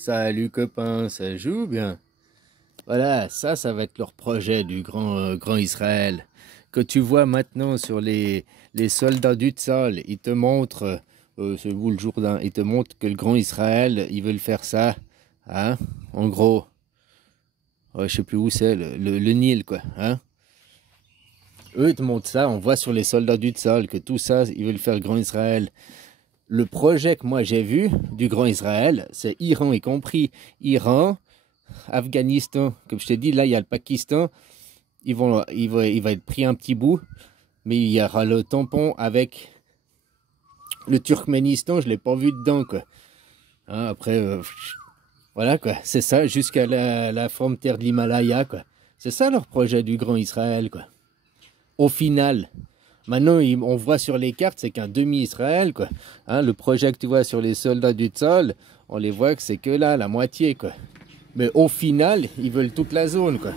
Salut copains, ça joue bien. Voilà, ça va être leur projet du grand Israël. Que tu vois maintenant sur les soldats du Tzal, ils te montrent, c'est vous le Jourdain, ils te montrent que le grand Israël, ils veulent faire ça, hein, en gros. Ouais, je sais plus où c'est, le Nil, quoi, hein. Eux, ils te montrent ça, on voit sur les soldats du Tzal que tout ça, ils veulent faire le grand Israël. Le projet que moi j'ai vu du grand Israël, c'est Iran y compris. Iran, Afghanistan, comme je t'ai dit, là il y a le Pakistan, il va être pris un petit bout, mais il y aura le tampon avec le Turkménistan, je ne l'ai pas vu dedans, quoi. Hein, après, voilà, quoi, c'est ça, jusqu'à la frontière de l'Himalaya, quoi. C'est ça leur projet du grand Israël, quoi. Au final, maintenant, on voit sur les cartes, c'est qu'un demi-Israël, quoi. Hein, le projet que tu vois sur les soldats du Tzal, on les voit que c'est que là, la moitié, quoi. Mais au final, ils veulent toute la zone, quoi.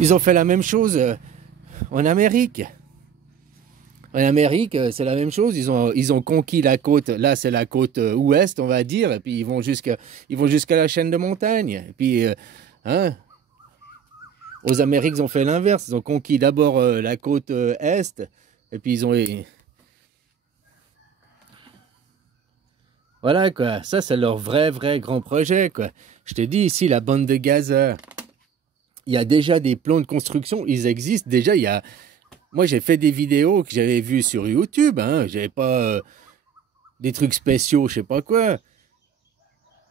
Ils ont fait la même chose en Amérique. En Amérique, c'est la même chose. Ils ont conquis la côte. Là, c'est la côte ouest, on va dire. Et puis, ils vont jusqu'à la chaîne de montagne. Et puis, hein, aux Amériques, ils ont fait l'inverse. Ils ont conquis d'abord la côte est. Et puis, ils ont... Voilà, quoi. Ça, c'est leur vrai grand projet, quoi. Je te dis, ici, la bande de Gaza, il y a déjà des plans de construction. Ils existent déjà. Moi, j'ai fait des vidéos que j'avais vues sur YouTube. Hein. J'avais pas des trucs spéciaux, je sais pas quoi.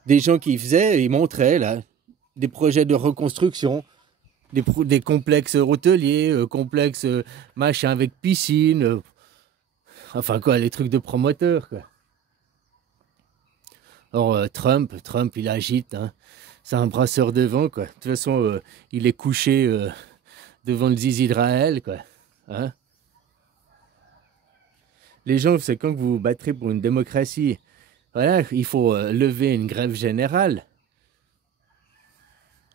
Des gens qui faisaient, ils montraient, là, des projets de reconstruction. Des complexes hôteliers, complexes machin avec piscine. Enfin, quoi, les trucs de promoteurs, quoi. Or, Trump, il agite, hein. C'est un brasseur de vent, quoi. De toute façon, il est couché devant le zizi d'Israël, quoi. Hein? Les gens, c'est quand que vous vous battrez pour une démocratie. Voilà, il faut lever une grève générale.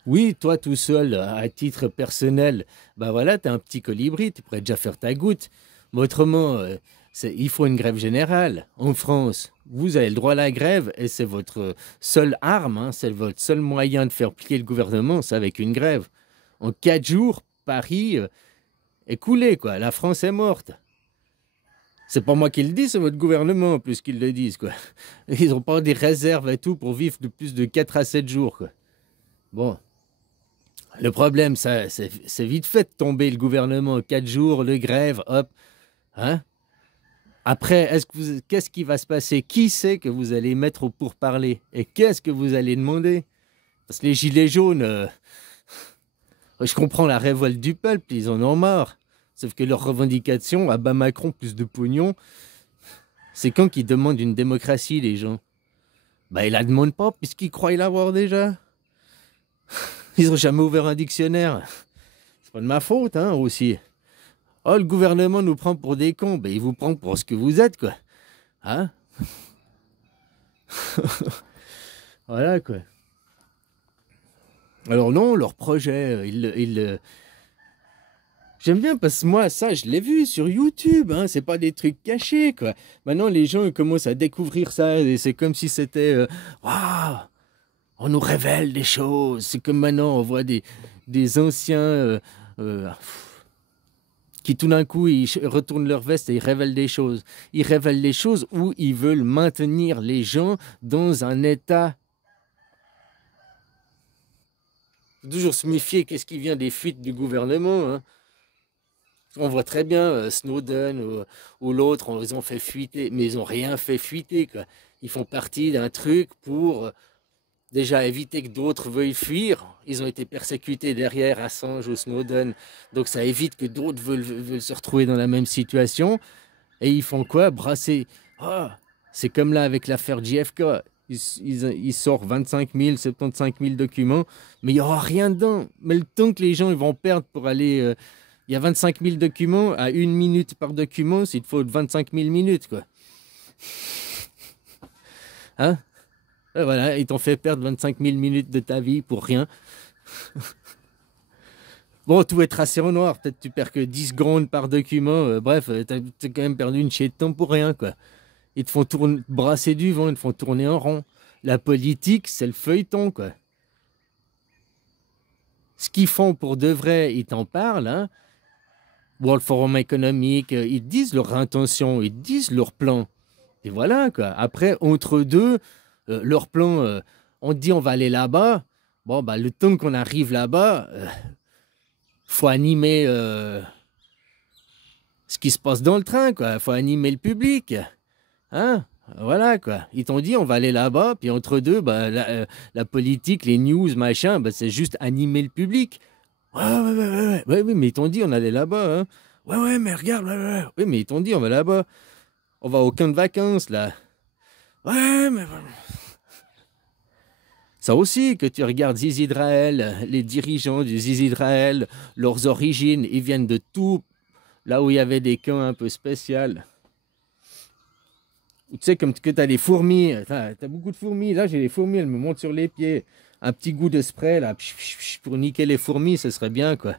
Oui, toi tout seul, à titre personnel, bah voilà, t'es un petit colibri, tu pourrais déjà faire ta goutte. Mais autrement, il faut une grève générale. En France, vous avez le droit à la grève et c'est votre seule arme, hein, c'est votre seul moyen de faire plier le gouvernement, c'est avec une grève. En 4 jours, Paris est coulé, quoi. La France est morte. C'est pas moi qui le dis, c'est votre gouvernement en plus qu'ils le disent, quoi. Ils n'ont pas des réserves et tout pour vivre de plus de 4 à 7 jours, quoi. Bon. Le problème, c'est vite fait de tomber le gouvernement, 4 jours, le grève, hop, hein. Après, qu'est-ce qui va se passer? Qui sait que vous allez mettre au pourparler? Et qu'est-ce que vous allez demander? Parce que les gilets jaunes, je comprends la révolte du peuple, ils en ont marre. Sauf que leur revendication, à bas Macron, plus de pognon, c'est quand qu'ils demandent une démocratie, les gens? Bah, ils la demandent pas, puisqu'ils croient l'avoir déjà. Ils n'ont jamais ouvert un dictionnaire. C'est pas de ma faute, hein, aussi. Oh, le gouvernement nous prend pour des cons. Ben, il vous prend pour ce que vous êtes, quoi. Hein? Voilà, quoi. Alors non, leur projet, j'aime bien parce que moi, ça, je l'ai vu sur YouTube, hein, c'est pas des trucs cachés, quoi. Maintenant, les gens ils commencent à découvrir ça et c'est comme si c'était... Waouh, on nous révèle des choses. C'est comme maintenant, on voit des anciens qui tout d'un coup, ils retournent leur veste et ils révèlent des choses. Ils révèlent des choses où ils veulent maintenir les gens dans un état... Faut toujours se méfier qu'est-ce qui vient des fuites du gouvernement, hein. On voit très bien Snowden ou l'autre, ils ont fait fuiter, mais ils n'ont rien fait fuiter, quoi. Ils font partie d'un truc pour déjà éviter que d'autres veuillent fuir. Ils ont été persécutés derrière Assange ou Snowden, donc ça évite que d'autres veulent se retrouver dans la même situation. Et ils font quoi? Brasser. Oh, c'est comme là avec l'affaire JFK. Ils sortent 25 000, 75 000 documents, mais il n'y aura rien dedans. Mais le temps que les gens ils vont perdre pour aller... il y a 25 000 documents, à 1 minute par document, il te faut 25 000 minutes, quoi. Hein? Et voilà, ils t'ont fait perdre 25 000 minutes de ta vie pour rien. Bon, tout est tracé en noir, peut-être tu perds que 10 secondes par document, bref, t'as quand même perdu une chier de temps pour rien, quoi. Ils te font brasser du vent, ils te font tourner en rond. La politique, c'est le feuilleton, quoi. Ce qu'ils font pour de vrai, ils t'en parlent, hein. World Forum économique, ils disent leur intention, ils disent leur plan. Et voilà, quoi. Après, entre deux, leur plan, on dit on va aller là-bas. Bon, bah, le temps qu'on arrive là-bas, faut animer ce qui se passe dans le train, quoi. Faut animer le public. Hein? Voilà, quoi. Ils t'ont dit on va aller là-bas, puis entre deux, bah, la politique, les news, machin, bah, c'est juste animer le public. Ouais, oui, mais ils t'ont dit on allait là-bas, hein. Ouais, mais regarde, ouais. Oui, mais ils t'ont dit on va là-bas. On va au camp de vacances, là. Ouais, mais... Ça aussi, que tu regardes Zizidrael, les dirigeants du Zizidrael, leurs origines, ils viennent de tout, là où il y avait des camps un peu spéciaux. Tu sais, comme que tu as des fourmis, t'as beaucoup de fourmis. Là, j'ai les fourmis, elles me montent sur les pieds. Un petit goût de spray, là, pour niquer les fourmis, ce serait bien, quoi.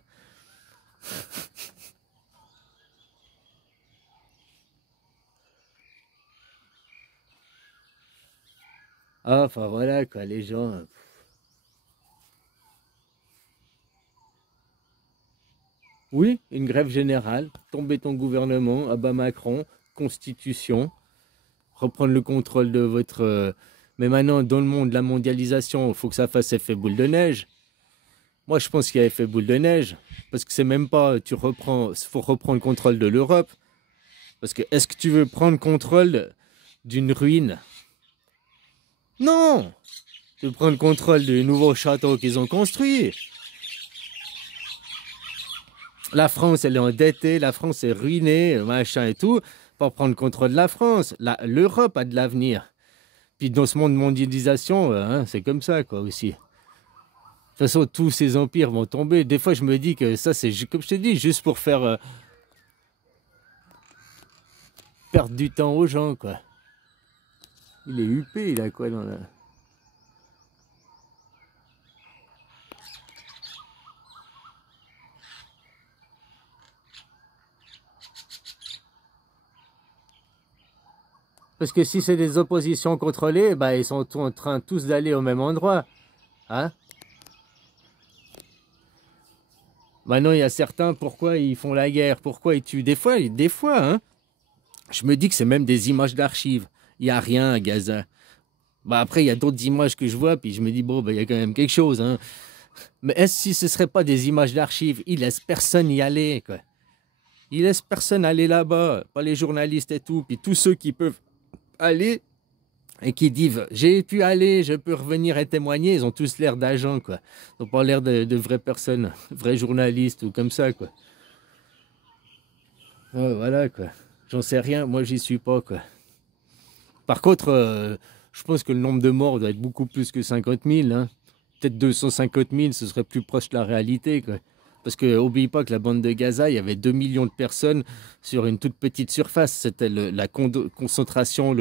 Ah, enfin, voilà, quoi, les gens... Oui, une grève générale, tomber ton gouvernement, abat Macron, constitution, reprendre le contrôle de votre... Mais maintenant, dans le monde de la mondialisation, il faut que ça fasse effet boule de neige. Moi, je pense qu'il y a effet boule de neige. Parce que c'est même pas... Il faut reprendre le contrôle de l'Europe. Parce que est-ce que tu veux prendre contrôle d'une ruine? Non! Tu veux prendre contrôle du nouveau château qu'ils ont construit. La France, elle est endettée, la France est ruinée, machin et tout. Pour prendre contrôle de la France. L'Europe a de l'avenir. Puis dans ce monde de mondialisation, hein, c'est comme ça, quoi, aussi. De toute façon, tous ces empires vont tomber. Des fois, je me dis que ça, c'est, comme je te dis, juste pour faire perdre du temps aux gens, quoi. Il est huppé, il a quoi dans la... Parce que si c'est des oppositions contrôlées, bah, ils sont en train tous d'aller au même endroit. Hein? Maintenant, il y a certains, pourquoi ils font la guerre? Pourquoi ils tuent? Des fois, hein, je me dis que c'est même des images d'archives. Il n'y a rien à Gaza. Bah, après, il y a d'autres images que je vois, puis je me dis, bon, bah, il y a quand même quelque chose. Hein. Mais est-ce si ce ne serait pas des images d'archives? Ils laissent personne y aller, quoi. Ils laissent personne aller là-bas, pas les journalistes et tout, puis tous ceux qui peuvent aller et qui disent j'ai pu aller, je peux revenir et témoigner, ils ont tous l'air d'agents, quoi. Ils n'ont pas l'air de vraies personnes, vrais journalistes ou comme ça, quoi. Ouais, voilà, quoi. J'en sais rien, moi j'y suis pas, quoi. Par contre, je pense que le nombre de morts doit être beaucoup plus que 50 000, hein. Peut-être 250 000, ce serait plus proche de la réalité, quoi. Parce que n'oublie pas que la bande de Gaza, il y avait 2 millions de personnes sur une toute petite surface. C'était la concentration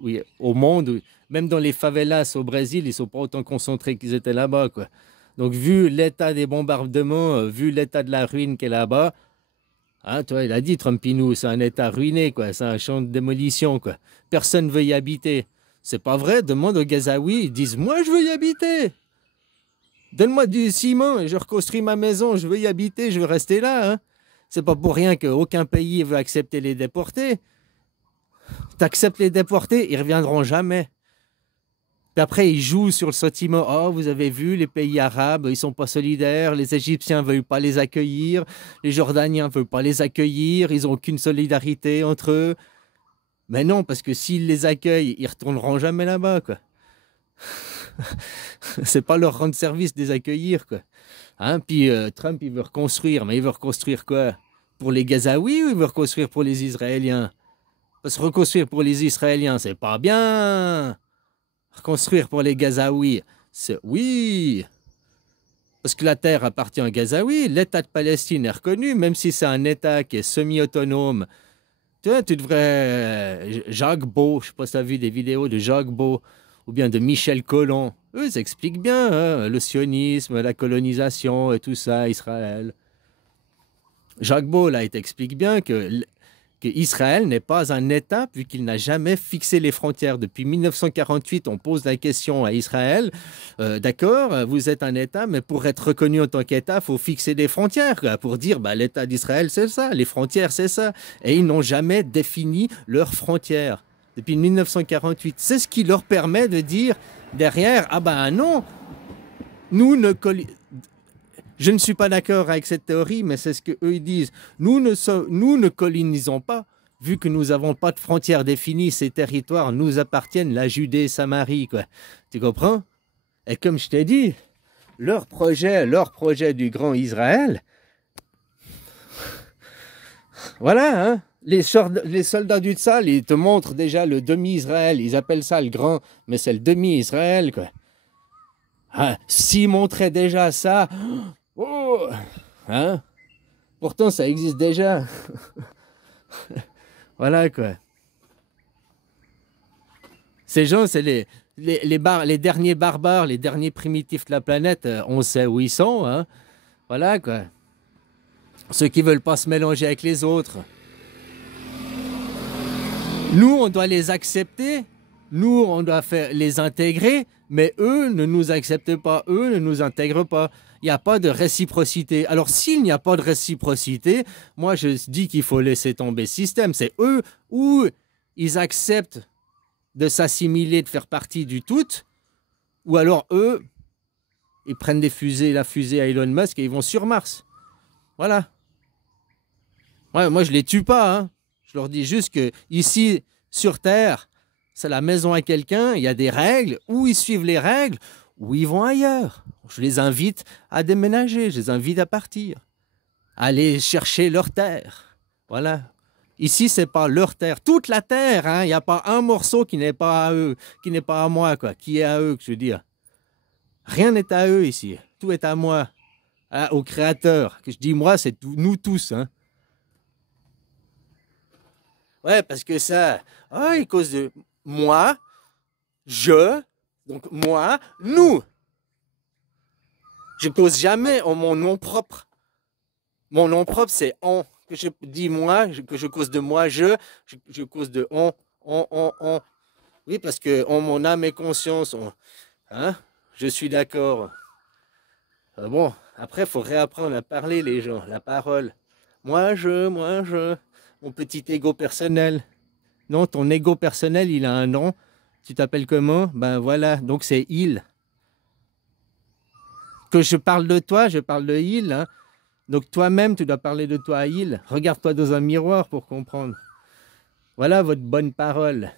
oui, au monde. Même dans les favelas au Brésil, ils ne sont pas autant concentrés qu'ils étaient là-bas, quoi. Donc, vu l'état des bombardements, vu l'état de la ruine qui est là-bas, hein, toi, il a dit, Trumpinou, c'est un état ruiné, quoi. C'est un champ de démolition, quoi. Personne ne veut y habiter. C'est pas vrai, demande aux Gazaouis, ils disent, moi, je veux y habiter. Donne-moi du ciment et je reconstruis ma maison, je veux y habiter, je veux rester là. Hein. C'est pas pour rien qu'aucun pays veut accepter les déportés. T'acceptes les déportés, ils reviendront jamais. Puis après, ils jouent sur le sentiment, oh, vous avez vu, les pays arabes, ils sont pas solidaires, les Égyptiens veulent pas les accueillir, les Jordaniens veulent pas les accueillir, ils ont aucune solidarité entre eux. Mais non, parce que s'ils les accueillent, ils retourneront jamais là-bas, quoi. C'est pas leur rendre service de les accueillir, quoi. Hein? Puis Trump, il veut reconstruire. Mais il veut reconstruire quoi? Pour les Gazaouis ou il veut reconstruire pour les Israéliens? Parce que reconstruire pour les Israéliens, c'est pas bien. Reconstruire pour les Gazaouis, c'est oui. Parce que la terre appartient aux Gazaouis. L'État de Palestine est reconnu, même si c'est un État qui est semi-autonome. Tu vois, tu devrais... Jacques Beau, je sais pas si tu as vu des vidéos de Jacques Beau, ou bien de Michel Collomb. Eux, ils expliquent bien hein, le sionisme, la colonisation et tout ça, Israël. Jacques Beau, là, il t'explique bien que qu'Israël n'est pas un État vu qu'il n'a jamais fixé les frontières. Depuis 1948, on pose la question à Israël, d'accord, vous êtes un État, mais pour être reconnu en tant qu'État, il faut fixer des frontières, quoi, pour dire l'État d'Israël, c'est ça, les frontières, c'est ça. Et ils n'ont jamais défini leurs frontières depuis 1948. C'est ce qui leur permet de dire derrière, ah ben non, nous ne... Je ne suis pas d'accord avec cette théorie, mais c'est ce qu'eux ils disent. Nous ne colonisons pas, vu que nous n'avons pas de frontières définies, ces territoires nous appartiennent, la Judée, Samarie, quoi. Tu comprends? Et comme je t'ai dit, leur projet du grand Israël, voilà, hein. Les soldats du Tzal, ils te montrent déjà le demi-Israël, ils appellent ça le grand, mais c'est le demi-Israël, quoi. Ah, s'ils montraient déjà ça... Oh, hein? Pourtant, ça existe déjà. Voilà, quoi. Ces gens, c'est les derniers barbares, les derniers primitifs de la planète. On sait où ils sont, hein? Voilà, quoi. Ceux qui veulent pas se mélanger avec les autres. Nous, on doit les accepter. Nous, on doit les intégrer. Mais eux ne nous acceptent pas. Eux ne nous intègrent pas. Il n'y a pas de réciprocité. Alors, s'il n'y a pas de réciprocité, moi, je dis qu'il faut laisser tomber le système. C'est eux où ils acceptent de s'assimiler, de faire partie du tout, ou alors eux, ils prennent la fusée à Elon Musk et ils vont sur Mars. Voilà. Ouais, moi, je les tue pas, hein. Je leur dis juste que ici, sur Terre, c'est la maison à quelqu'un, il y a des règles, ou ils suivent les règles, ou ils vont ailleurs. Je les invite à déménager, je les invite à partir, à aller chercher leur terre. Voilà. Ici, c'est pas leur terre. Toute la terre, hein. Il n'y a pas un morceau qui n'est pas à eux, qui n'est pas à moi, quoi, qui est à eux, je veux dire. Rien n'est à eux ici. Tout est à moi, au Créateur. Que je dis moi, c'est nous tous, hein. Ouais, parce que ça, à cause de moi, donc moi, nous. Je cause jamais en mon nom propre. Mon nom propre, c'est on. Que je dis moi, que je cause de moi, je cause de on. Oui, parce que en mon âme et conscience, hein, je suis d'accord. Bon, après, il faut réapprendre à parler, les gens, la parole. Moi, mon petit ego personnel. Non, ton ego personnel, il a un nom. Tu t'appelles comment? Ben voilà, donc c'est il. Que je parle de toi, je parle de il. Hein. Donc toi-même, tu dois parler de toi à il. Regarde-toi dans un miroir pour comprendre. Voilà votre bonne parole.